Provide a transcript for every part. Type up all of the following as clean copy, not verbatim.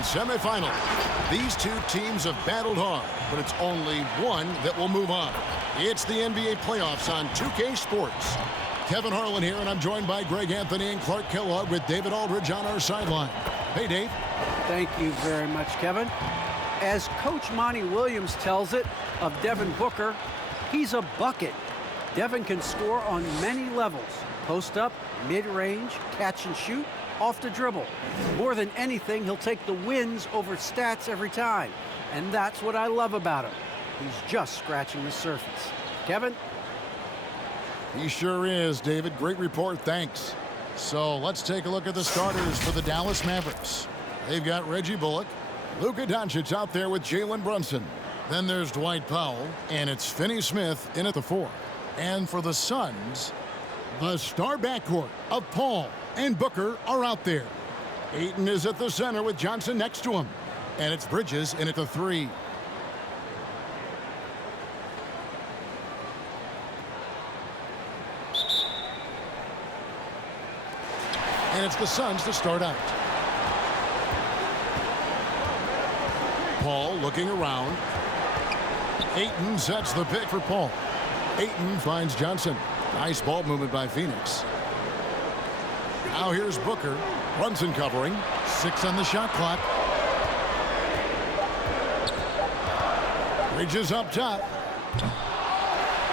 Conference semifinal. These two teams have battled hard, but it's only one that will move on. It's the NBA playoffs on 2K Sports. Kevin Harlan here, and I'm joined by Greg Anthony and Clark Kellogg with David Aldridge on our sideline. Hey, Dave. Thank you very much, Kevin. As Coach Monty Williams tells it of Devin Booker, he's a bucket. Devin can score on many levels. Post up, mid-range, catch and shoot, off the dribble. More than anything, he'll take the wins over stats every time. And that's what I love about him. He's just scratching the surface. Kevin? He sure is, David. Great report, thanks. So let's take a look at the starters for the Dallas Mavericks. They've got Reggie Bullock, Luka Doncic out there with Jalen Brunson. Then there's Dwight Powell, and it's Finney-Smith in at the 4. And for the Suns, the star backcourt of Paul and Booker are out there. Ayton is at the center with Johnson next to him. And it's Bridges in at the 3. And it's the Suns to start out. Paul looking around. Ayton sets the pick for Paul. Ayton finds Johnson. Nice ball movement by Phoenix. Now here's Booker. Brunson covering. 6 on the shot clock. Bridges up top.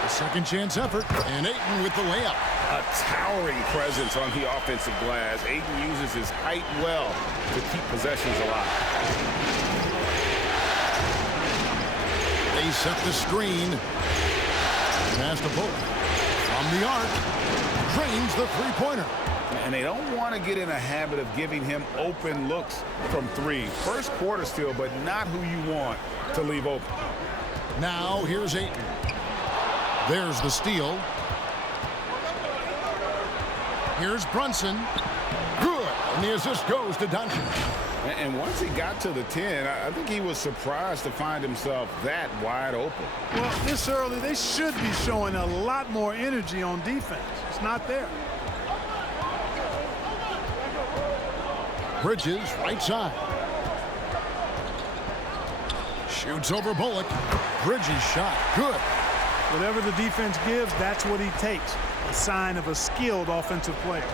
A second chance effort. And Ayton with the layup. A towering presence on the offensive glass. Ayton uses his height well to keep possessions alive. They set the screen. Pass to Bullock. From the arc. Drains the three-pointer. And they don't want to get in a habit of giving him open looks from 3. First quarter still, but not who you want to leave open. Now here's Ayton. There's the steal. Here's Brunson. Good. And the assist goes to Doncic. And once he got to the 10, I think he was surprised to find himself that wide open. Well, this early, they should be showing a lot more energy on defense. It's not there. Bridges, right side. Shoots over Bullock. Bridges shot. Good. Whatever the defense gives, that's what he takes. A sign of a skilled offensive player.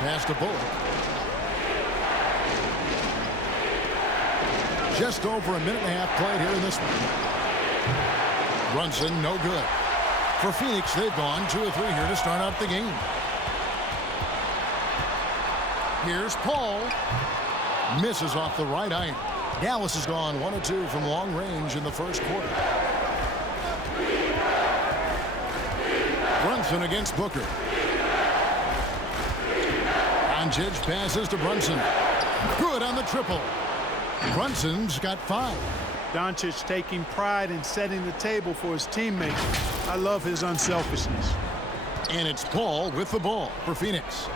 Pass to Bullock. Just over a minute and a half played here in this one. Brunson, no good. For Phoenix, they've gone 2 of 3 here to start out the game. Here's Paul. Misses off the right iron. Dallas has gone 1 of 2 from long range in the first quarter. Brunson against Booker. Doncic passes to Brunson. Good on the triple. Brunson's got 5. Doncic taking pride in setting the table for his teammates. I love his unselfishness. And it's Paul with the ball for Phoenix.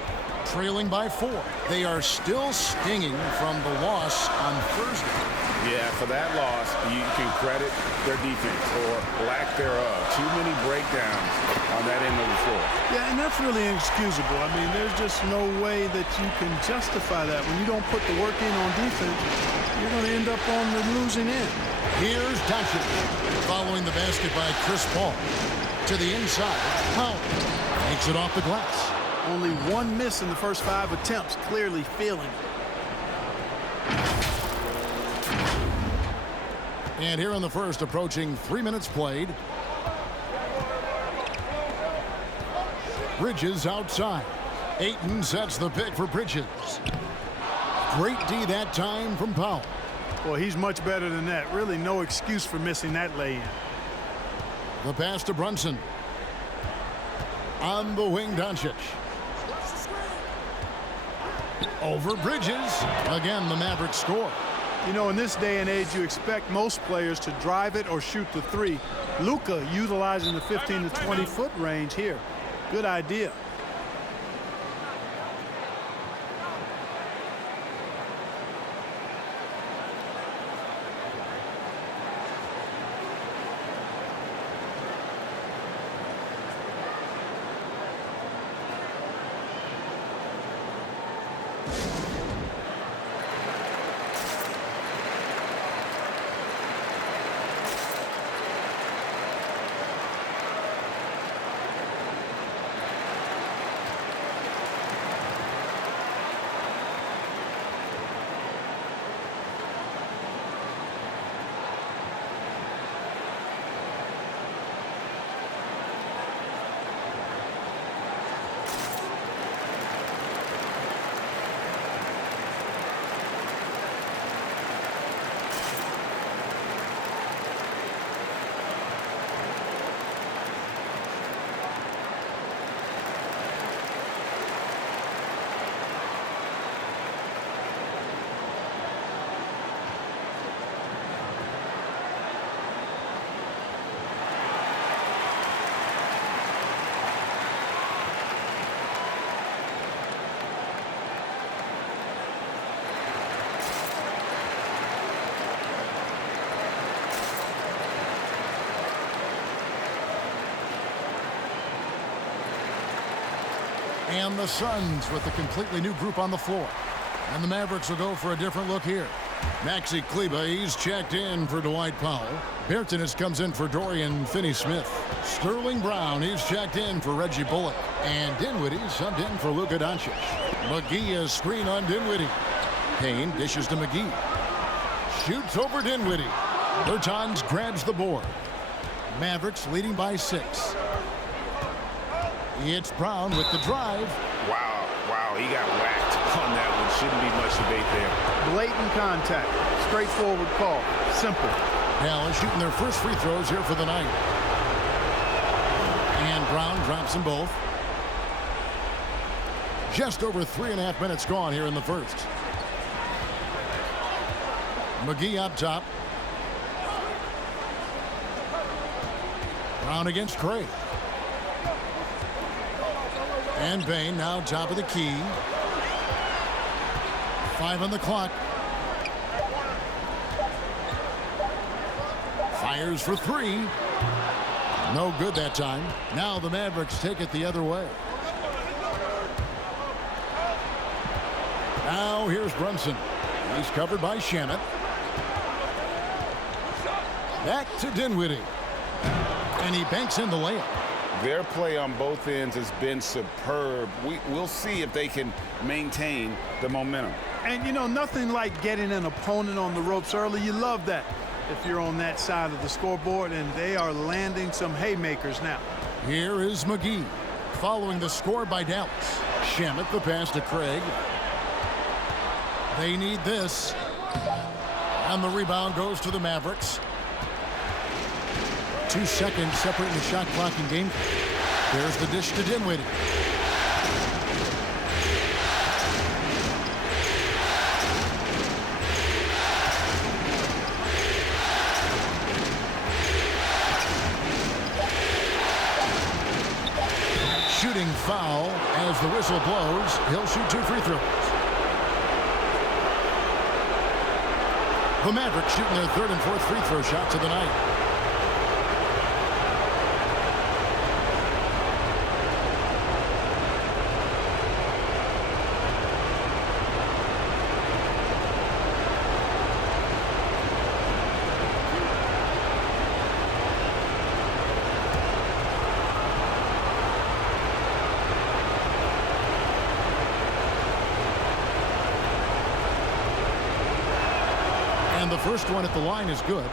Trailing by 4. They are still stinging from the loss on Thursday. Yeah, for that loss, you can credit their defense or lack thereof. Too many breakdowns on that end of the floor. Yeah, and that's really inexcusable. I mean, there's just no way that you can justify that. When you don't put the work in on defense, you're going to end up on the losing end. Here's Doncic following the basket by Chris Paul. To the inside, Powell takes it off the glass. Only 1 miss in the first 5 attempts, clearly feeling it. And here in the first, approaching 3 minutes played. Bridges outside. Ayton sets the pick for Bridges. Great D that time from Powell. Well, he's much better than that. Really no excuse for missing that lay-in. The pass to Brunson. On the wing, Doncic. Over Bridges. Again, the Mavericks score. You know, in this day and age, you expect most players to drive it or shoot the 3. Luka utilizing the 15 to 20-foot range here. Good idea. And the Suns with a completely new group on the floor. And the Mavericks will go for a different look here. Maxi Kleber, he's checked in for Dwight Powell. Bertans comes in for Dorian Finney-Smith. Sterling Brown, he's checked in for Reggie Bullock. And Dinwiddie subbed in for Luka Doncic. McGee is screen on Dinwiddie. Payne dishes to McGee. Shoots over Dinwiddie. Bertans grabs the board. Mavericks leading by 6. It's Brown with the drive. Wow, he got whacked on that one. Shouldn't be much debate there. Blatant contact. Straightforward call. Simple. Dallas shooting their first free throws here for the night. And Brown drops them both. Just over 3.5 minutes gone here in the first. McGee up top. Brown against Craig. And Bain now top of the key. 5 on the clock. Fires for 3. No good that time. Now the Mavericks take it the other way. Now here's Brunson. He's covered by Shamet. Back to Dinwiddie. And he banks in the layup. Their play on both ends has been superb. We'll see if they can maintain the momentum. And, you know, nothing like getting an opponent on the ropes early. You love that if you're on that side of the scoreboard, and they are landing some haymakers now. Here is McGee following the score by Dallas. Shamet the pass to Craig. They need this. And the rebound goes to the Mavericks. 2 seconds separating the shot clock and game. There's the dish to Dinwiddie. Shooting foul as the whistle blows. He'll shoot 2 free throws. The Mavericks shooting their 3rd and 4th free throw shots of the night. And the first one at the line is good.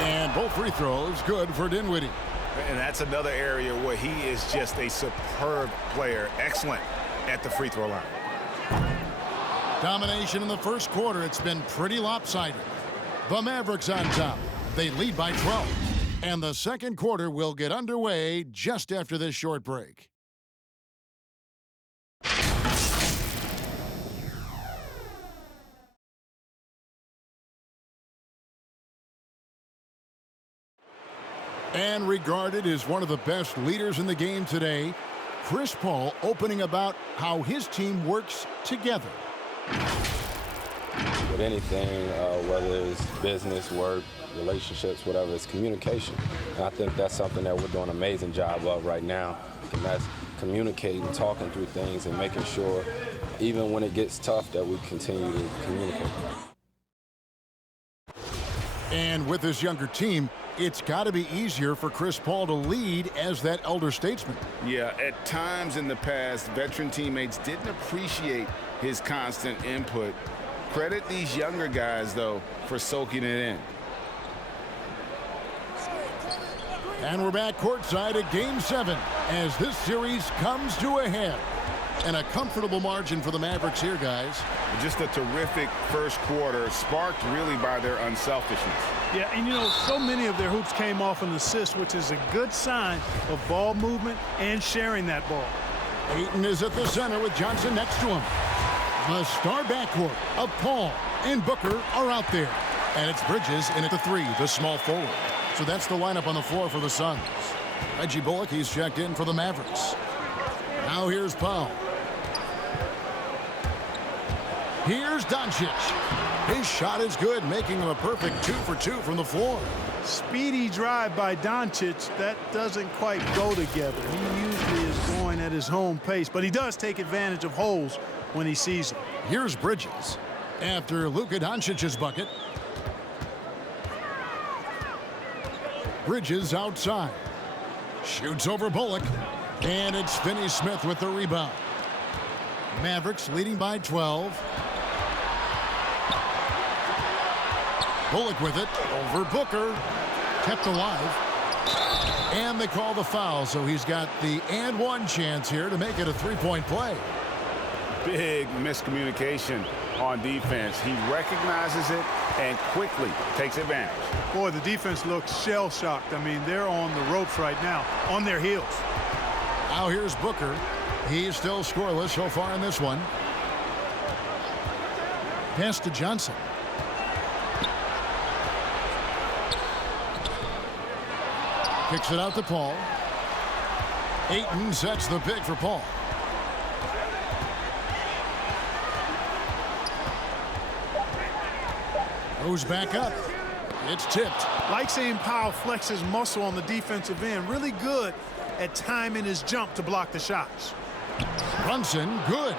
And both free throws good for Dinwiddie. And that's another area where he is just a superb player. Excellent at the free throw line. Domination in the first quarter. It's been pretty lopsided. The Mavericks on top. They lead by 12. And the second quarter will get underway just after this short break. And regarded as one of the best leaders in the game today, Chris Paul opening about how his team works together. With anything, whether it's business, work, relationships, whatever, it's communication. And I think that's something that we're doing an amazing job of right now. And that's communicating, talking through things, and making sure, even when it gets tough, that we continue to communicate. And with this younger team, it's got to be easier for Chris Paul to lead as that elder statesman. Yeah, at times in the past, veteran teammates didn't appreciate his constant input. Credit these younger guys, though, for soaking it in. And we're back courtside at Game 7 as this series comes to a head. And a comfortable margin for the Mavericks here, guys. Just a terrific first quarter, sparked really by their unselfishness. Yeah, and you know, so many of their hoops came off an assist, which is a good sign of ball movement and sharing that ball. Ayton is at the center with Johnson next to him. The star backcourt of Paul, and Booker are out there. And it's Bridges in at the 3, the small forward. So that's the lineup on the floor for the Suns. Reggie Bullock, he's checked in for the Mavericks. Now here's Powell. Here's Doncic. His shot is good, making him a perfect 2 for 2 from the floor. Speedy drive by Doncic. That doesn't quite go together. He usually is going at his home pace, but he does take advantage of holes when he sees them. Here's Bridges. After Luka Doncic's bucket. Bridges outside. Shoots over Bullock. And it's Finney-Smith with the rebound. Mavericks leading by 12. Bullock with it over Booker. Kept alive. And they call the foul, so he's got the and one chance here to make it a three-point play. Big miscommunication on defense. He recognizes it and quickly takes advantage. Boy, the defense looks shell-shocked. I mean, they're on the ropes right now, on their heels. Now here's Booker. He's still scoreless so far in this one. Pass to Johnson. Kicks it out to Paul. Ayton sets the pick for Paul. Goes back up. It's tipped. Like seeing Powell flex his muscle on the defensive end. Really good at timing his jump to block the shots. Brunson, good.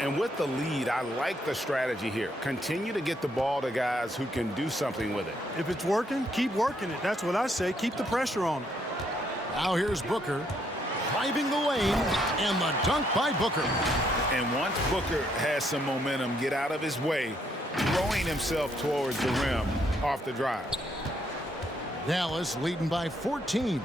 And with the lead, I like the strategy here. Continue to get the ball to guys who can do something with it. If it's working, keep working it. That's what I say. Keep the pressure on him. Now here's Booker. Driving the lane, and the dunk by Booker. And once Booker has some momentum, get out of his way, throwing himself towards the rim off the drive. Dallas leading by 14.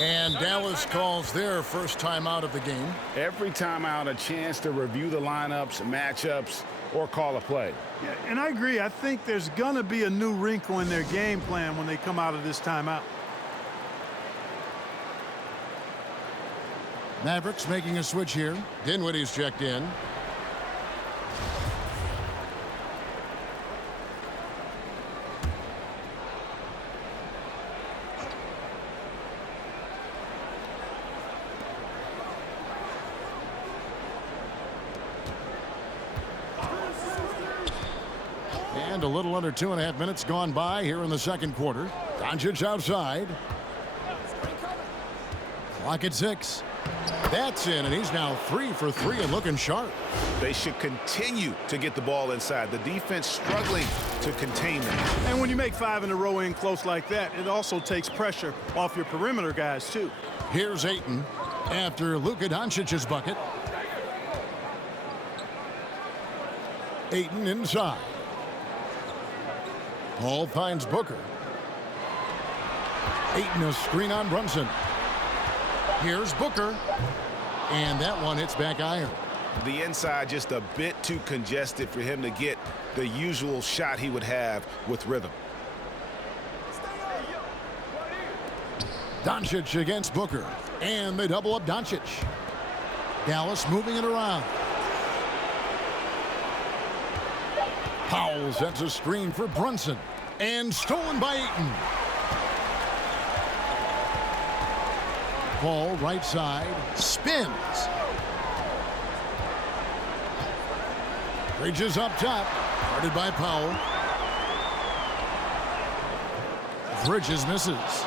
And Dallas calls their first timeout of the game. Every timeout, a chance to review the lineups, matchups, or call a play. Yeah, and I agree. I think there's going to be a new wrinkle in their game plan when they come out of this timeout. Mavericks making a switch here. Dinwiddie's checked in. And a little under 2.5 minutes gone by here in the second quarter. Doncic outside. Clock at 6. That's in, and he's now 3 for 3 and looking sharp. They should continue to get the ball inside. The defense struggling to contain them. And when you make 5 in a row in close like that, it also takes pressure off your perimeter guys, too. Here's Ayton after Luka Doncic's bucket. Ayton inside. Paul finds Booker. Ayton a screen on Brunson. Here's Booker. And that one hits back iron. The inside just a bit too congested for him to get the usual shot he would have with rhythm. Doncic against Booker. And they double up Doncic. Dallas moving it around. Powell sets a screen for Brunson. And stolen by Ayton. Paul right side. Spins. Bridges up top. Guarded by Powell. Bridges misses.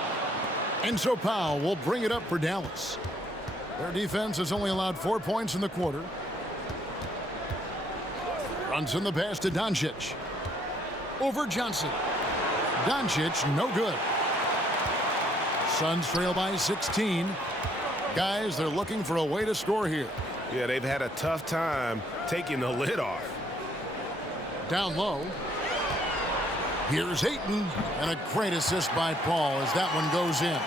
And so Powell will bring it up for Dallas. Their defense has only allowed 4 points in the quarter. Brunson the pass to Doncic. Over Johnson. Doncic no good. Suns trail by 16. Guys, they're looking for a way to score here. Yeah, they've had a tough time taking the lid off. Down low. Here's Ayton, and a great assist by Paul as that one goes in.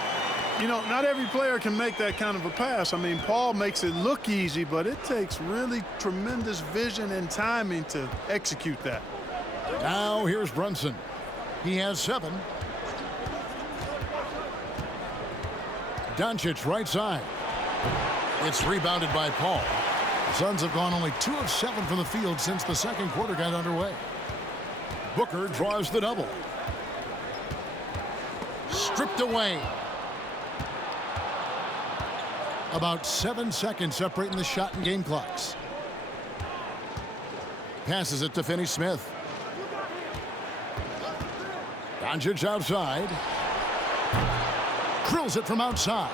You know, not every player can make that kind of a pass. I mean, Paul makes it look easy, but it takes really tremendous vision and timing to execute that. Now here's Brunson. He has 7. Doncic right side. It's rebounded by Paul. The Suns have gone only 2 of 7 from the field since the second quarter got underway. Booker draws the double. Stripped away. About 7 seconds separating the shot and game clocks. Passes it to Finney-Smith. Doncic outside. Drills it from outside.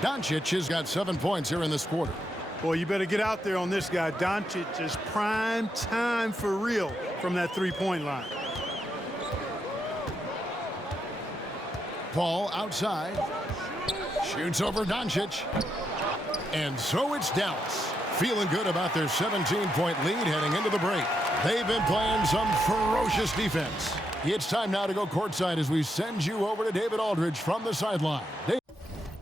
Doncic has got 7 points here in this quarter. Boy, you better get out there on this guy. Doncic is prime time for real from that three-point line. Paul outside. Shoots over Doncic. And so it's Dallas. Feeling good about their 17-point lead heading into the break. They've been playing some ferocious defense. It's time now to go courtside as we send you over to David Aldridge from the sideline. David.